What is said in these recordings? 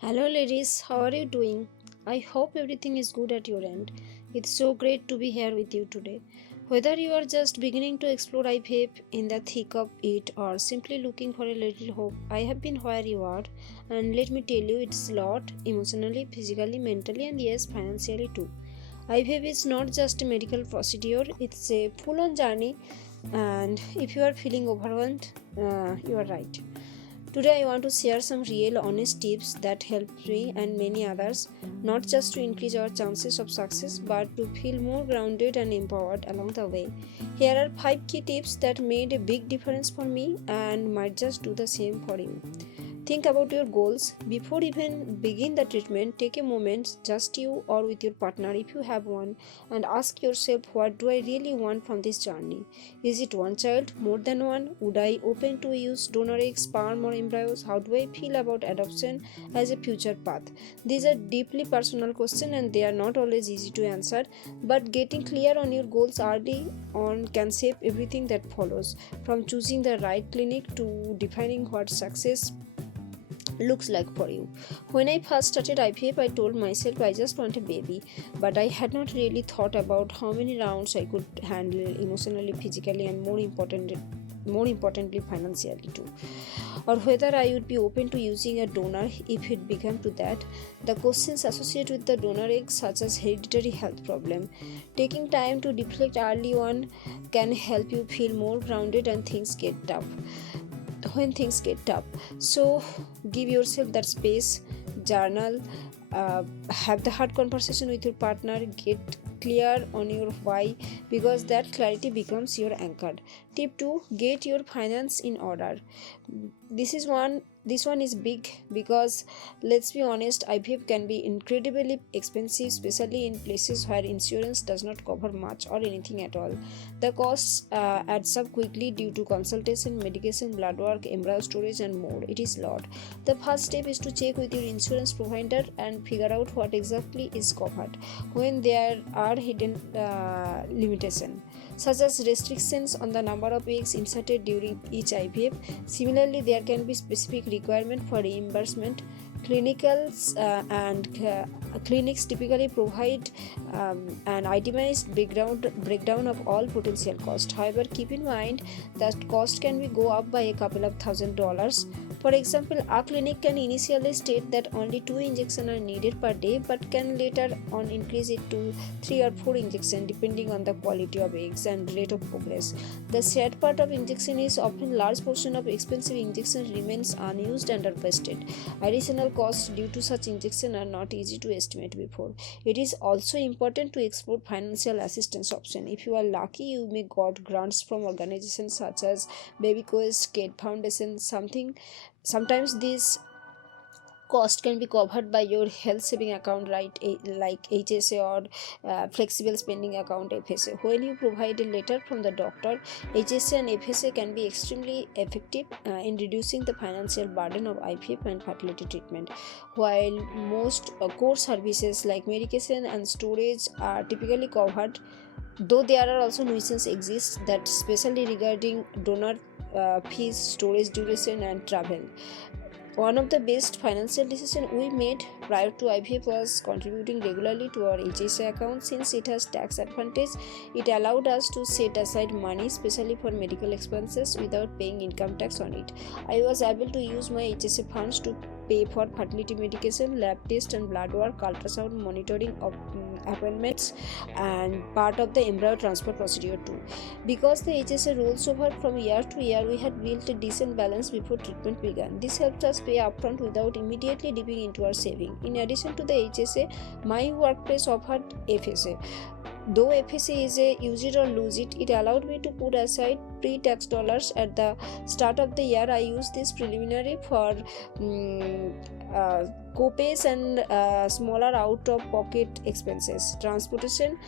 Hello, ladies, how are you doing? I hope everything is good at your end. It's so great to be here with you today. Whether you are just beginning to explore IVF in the thick of it or simply looking for a little hope, I have been where you are, and let me tell you, it's a lot emotionally, physically, mentally, and yes, financially too. IVF is not just a medical procedure, it's a full on journey, and if you are feeling overwhelmed, you are right. Today, I want to share some real, honest tips that helped me and many others, not just to increase our chances of success, but to feel more grounded and empowered along the way. Here are 5 key tips that made a big difference for me and might just do the same for you. Think about your goals. Before even begin the treatment, take a moment, just you or with your partner if you have one, and ask yourself, what do I really want from this journey? Is it one child? More than one? Would I open to use donor eggs, sperm or embryos? How do I feel about adoption as a future path? These are deeply personal questions and they are not always easy to answer, but getting clear on your goals early on can shape everything that follows, from choosing the right clinic to defining what success looks like for you. When I first started IVF, I told myself I just want a baby, but I had not really thought about how many rounds I could handle emotionally, physically, and more importantly financially too, or whether I would be open to using a donor if it began to that. The questions associated with the donor egg, such as hereditary health problem, taking time to reflect early on can help you feel more grounded and things get tough when things get tough. So give yourself that space, journal, have the hard conversation with your partner, get clear on your why, because that clarity becomes your anchor. Tip 2, get your finance in order. This one is big because, let's be honest, IVF can be incredibly expensive, especially in places where insurance does not cover much or anything at all. The costs adds up quickly due to consultation, medication, blood work, embryo storage, and more. It is a lot. The first step is to check with your insurance provider and figure out what exactly is covered. When there are hidden limitations, such as restrictions on the number of eggs inserted during each IVF. Similarly, there can be specific requirement for reimbursement. Clinicals and clinics typically provide an itemized breakdown of all potential costs. However, keep in mind that cost can go up by a couple of $1,000s. For example, a clinic can initially state that only 2 injections are needed per day, but can later on increase it to 3 or 4 injections depending on the quality of eggs and rate of progress. The sad part of injection is often large portion of expensive injection remains unused and are wasted. Additional costs due to such injection are not easy to estimate before. It is also important to explore financial assistance option. If you are lucky, you may got grants from organizations such as BabyQuest, Kate Foundation, sometimes these cost can be covered by your health saving account, right, like HSA or flexible spending account FSA. When you provide a letter from the doctor, HSA and FSA can be extremely effective in reducing the financial burden of IVF and fertility treatment. While most core services like medication and storage are typically covered, though there are also nuisance exists that especially regarding donor fees, storage duration, and travel. One of the best financial decisions we made prior to IVF was contributing regularly to our HSA account. Since it has tax advantage, it allowed us to set aside money especially for medical expenses without paying income tax on it. I was able to use my HSA funds to pay for fertility medication, lab test and blood work, ultrasound monitoring of appointments, and part of the embryo transfer procedure too. Because the HSA rolls over from year to year, we had built a decent balance before treatment began. This helped us pay upfront without immediately dipping into our saving. In addition to the HSA, my workplace offered FSA. Though FSA is a use it or lose it, it allowed me to put aside pre-tax dollars at the start of the year. I used this preliminary for co-pays and smaller out-of-pocket expenses, transportation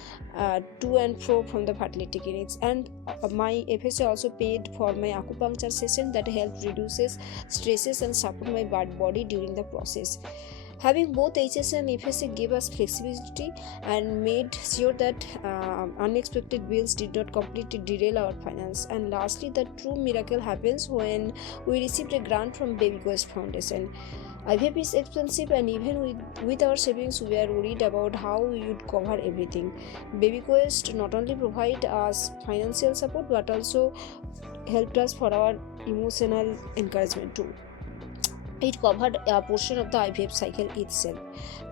to and fro from the fertility clinics, and my FSA also paid for my acupuncture session that helped reduces stresses and support my body during the process. Having both HSA and FSA gave us flexibility and made sure that unexpected bills did not completely derail our finance. And lastly, the true miracle happens when we received a grant from BabyQuest Foundation. IVF is expensive, and even with our savings, we are worried about how we would cover everything. BabyQuest not only provide us financial support but also helped us for our emotional encouragement too. It covered a portion of the IVF cycle itself.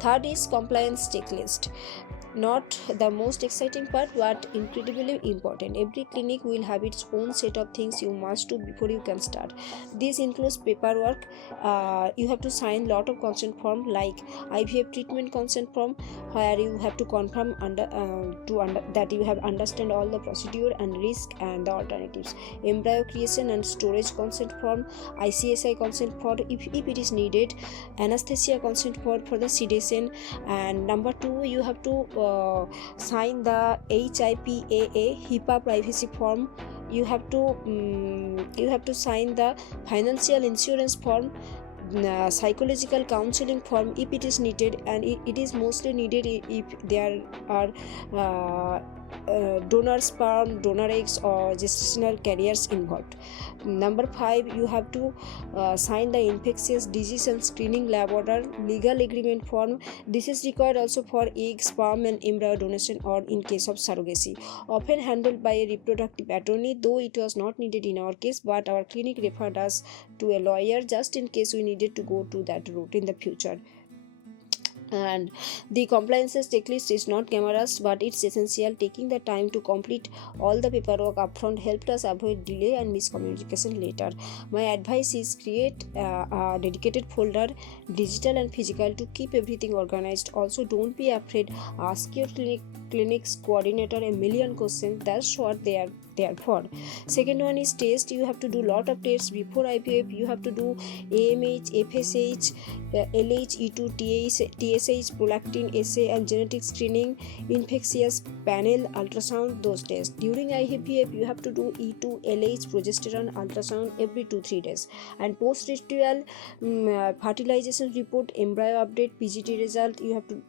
Third is compliance checklist. Not the most exciting part, but incredibly important. Every clinic will have its own set of things you must do before you can start. This includes paperwork. You have to sign lot of consent form like IVF treatment consent form, where you have to confirm that you have understand all the procedure and risk and the alternatives. Embryo creation and storage consent form, ICSI consent form if it is needed, anesthesia consent form for the sedation, and number 2 you have to sign the HIPAA privacy form. You have to sign the financial insurance form, psychological counseling form if it is needed, and it is mostly needed if there are donor sperm, donor eggs, or gestational carriers involved. Number 5, you have to sign the infectious disease and screening lab order legal agreement form. This is required also for egg, sperm, and embryo donation, or in case of surrogacy, often handled by a reproductive attorney, though it was not needed in our case, but our clinic referred us to a lawyer just in case we needed to go to that route in the future. And the compliances checklist is not glamorous, but it's essential. Taking the time to complete all the paperwork upfront helped us avoid delay and miscommunication later. My advice is create a dedicated folder, digital and physical, to keep everything organized. Also, don't be afraid. Ask your clinic's coordinator a million questions. That's what they are there for. Second one is test. You have to do lot of tests before IVF. You have to do AMH, FSH, LH, E2, TSH, prolactin assay, and genetic screening, infectious panel, ultrasound, those tests. During IVF, you have to do E2, LH, progesterone, ultrasound every 2-3 days. And post-ritual fertilization report, embryo update, PGT result, you have to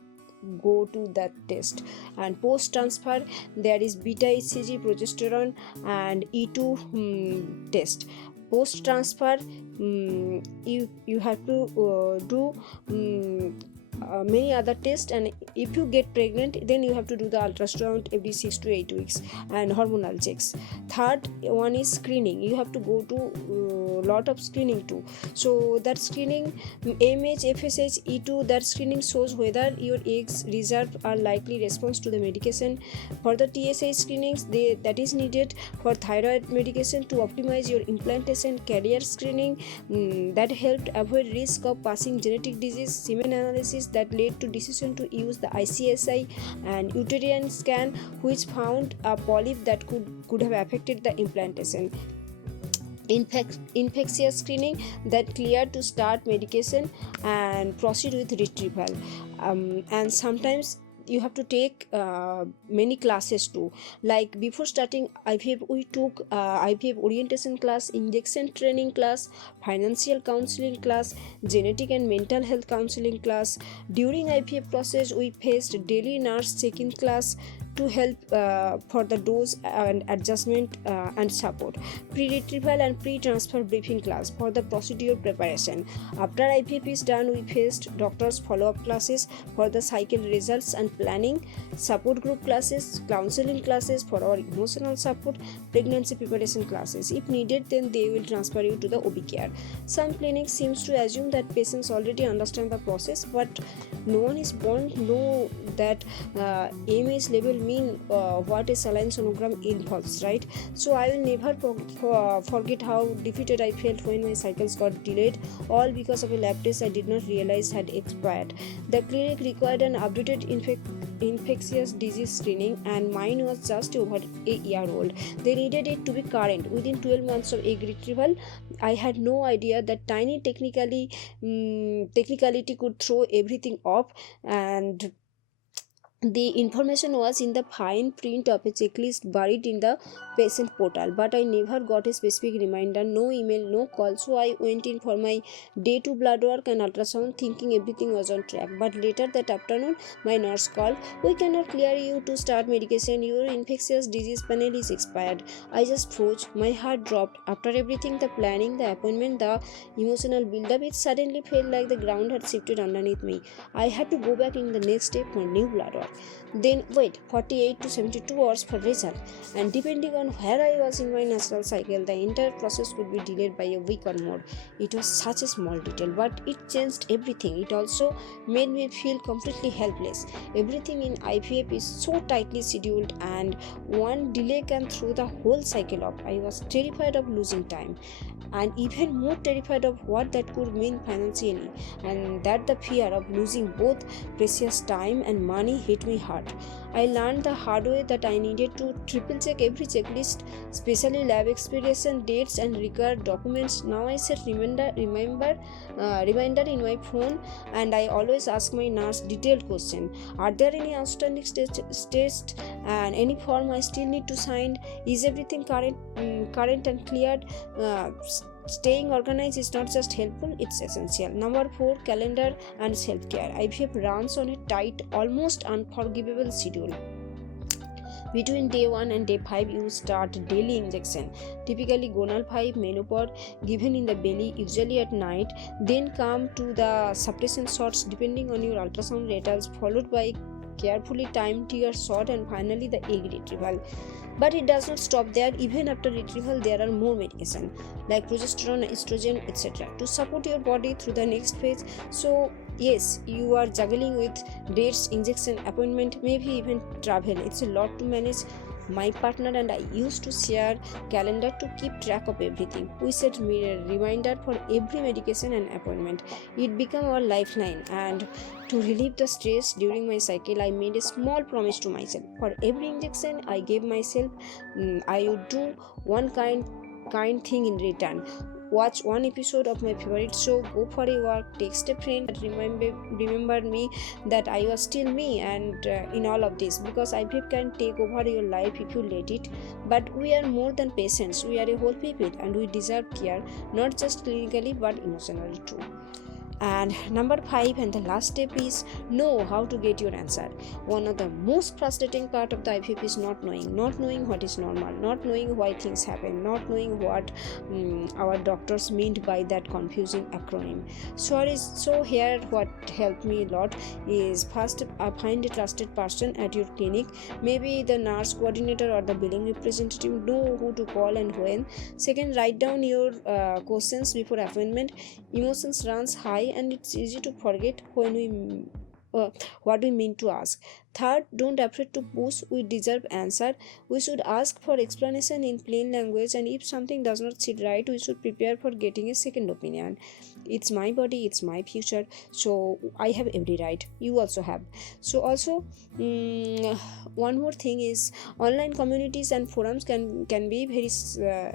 go to that test. And post transfer, there is beta HCG, progesterone, and E2 test. Post transfer, you have to do many other tests, and if you get pregnant, then you have to do the ultrasound every 6 to 8 weeks and hormonal checks. Third one is screening. You have to go to lot of screening too. So that screening, AMH, FSH, E2, that screening shows whether your eggs reserve are likely response to the medication. For the TSH screenings, that is needed for thyroid medication to optimize your implantation. Carrier screening, that helped avoid risk of passing genetic disease. Semen analysis, that led to decision to use the ICSI. And uterine scan, which found a polyp that could have affected the implantation. Infectious screening, that cleared to start medication and proceed with retrieval. And sometimes you have to take many classes too. Like before starting IVF, we took IVF orientation class, injection training class, financial counseling class, genetic and mental health counseling class. During IVF process, we faced daily nurse check-in class to help for the dose and adjustment and support. Pre-retrieval and pre-transfer briefing class for the procedure preparation. After IVF is done, we faced doctors follow-up classes for the cycle results and planning, support group classes, counseling classes for our emotional support, pregnancy preparation classes. If needed, then they will transfer you to the OB care. Some clinics seems to assume that patients already understand the process, but no one is born to know that AMH level mean what a saline sonogram involves, right? So I will never forget how defeated I felt when my cycles got delayed, all because of a lab test I did not realize had expired. The clinic required an updated infectious disease screening, and mine was just over a year old. They needed it to be current within 12 months of egg retrieval. I had no idea that tiny technicality could throw everything off. And The information was in the fine print of a checklist buried in the patient portal, but I never got a specific reminder, no email, no call. So I went in for my day 2 blood work and ultrasound, thinking everything was on track. But later that afternoon, my nurse called, "We cannot clear you to start medication. Your infectious disease panel is expired." I just froze. My heart dropped. After everything, the planning, the appointment, the emotional build-up, it suddenly felt like the ground had shifted underneath me. I had to go back in the next day for new blood work. Then wait 48 to 72 hours for result, and depending on where I was in my natural cycle, the entire process could be delayed by a week or more. It was such a small detail, but it changed everything. It also made me feel completely helpless. Everything in IVF is so tightly scheduled, and one delay can throw the whole cycle off. I was terrified of losing time, and even more terrified of what that could mean financially, and that the fear of losing both precious time and money hit me hard. I learned the hard way that I needed to triple check every checklist, especially lab expiration dates and required documents. Now I set reminder in my phone, and I always ask my nurse detailed question: are there any outstanding tests and any form I still need to sign? Is everything current and cleared? Staying organized is not just helpful, it's essential. Number 4, calendar and self-care. IVF runs on a tight, almost unforgivable schedule. Between day 1 and day 5, you start daily injection, typically gonal 5 menopause, given in the belly, usually at night. Then come to the suppression shots depending on your ultrasound results, followed by carefully timed tear shot, and finally the egg retrieval. But it does not stop there. Even after retrieval, there are more medication like progesterone, estrogen, etc. to support your body through the next phase. So yes, you are juggling with dates, injection, appointment, maybe even travel. It's a lot to manage. My partner and I used to share calendar to keep track of everything. We set reminder for every medication and appointment. It became our lifeline, and to relieve the stress during my cycle, I made a small promise to myself. For every injection I gave myself, I would do one kind thing in return. Watch one episode of my favorite show, go for a walk, text a friend that remembered me that I was still me, and in all of this, because IVF can take over your life if you let it. But we are more than patients, we are a whole people, and we deserve care, not just clinically but emotionally too. And number 5 and the last step is know how to get your answer. One of the most frustrating part of the IVF is not knowing what is normal, not knowing why things happen, not knowing what our doctors meant by that confusing acronym. So here what helped me a lot is first, find a trusted person at your clinic, maybe the nurse coordinator or the billing representative. Know who to call and when. Second, write down your questions before appointment. Emotions runs high, and it's easy to forget what we mean to ask. Third, don't afraid to push. We deserve answer. We should ask for explanation in plain language, and if something does not sit right, we should prepare for getting a second opinion. It's my body, it's my future, so I have every right. You also have. So also, one more thing is online communities and forums can be very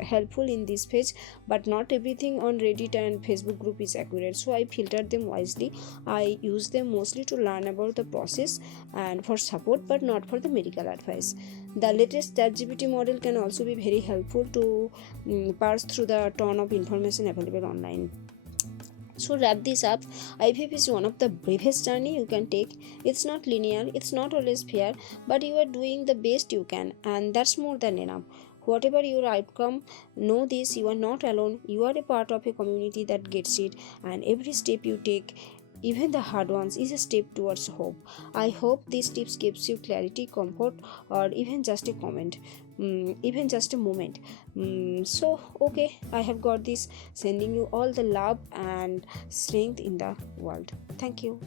helpful in this phase, but not everything on Reddit and Facebook group is accurate. So I filtered them wisely. I use them mostly to learn about the process and for support, but not for the medical advice. The latest ChatGPT model can also be very helpful to parse through the ton of information available online. So wrap this up, IVF is one of the bravest journey you can take. It's not linear, it's not always fair, but you are doing the best you can, and that's more than enough. Whatever your outcome, know this: you are not alone. You are a part of a community that gets it, and every step you take, even the hard ones, is a step towards hope. I hope these tips gives you clarity, comfort, or even just a comment, even just a moment. So okay, I have got this. Sending you all the love and strength in the world. Thank you.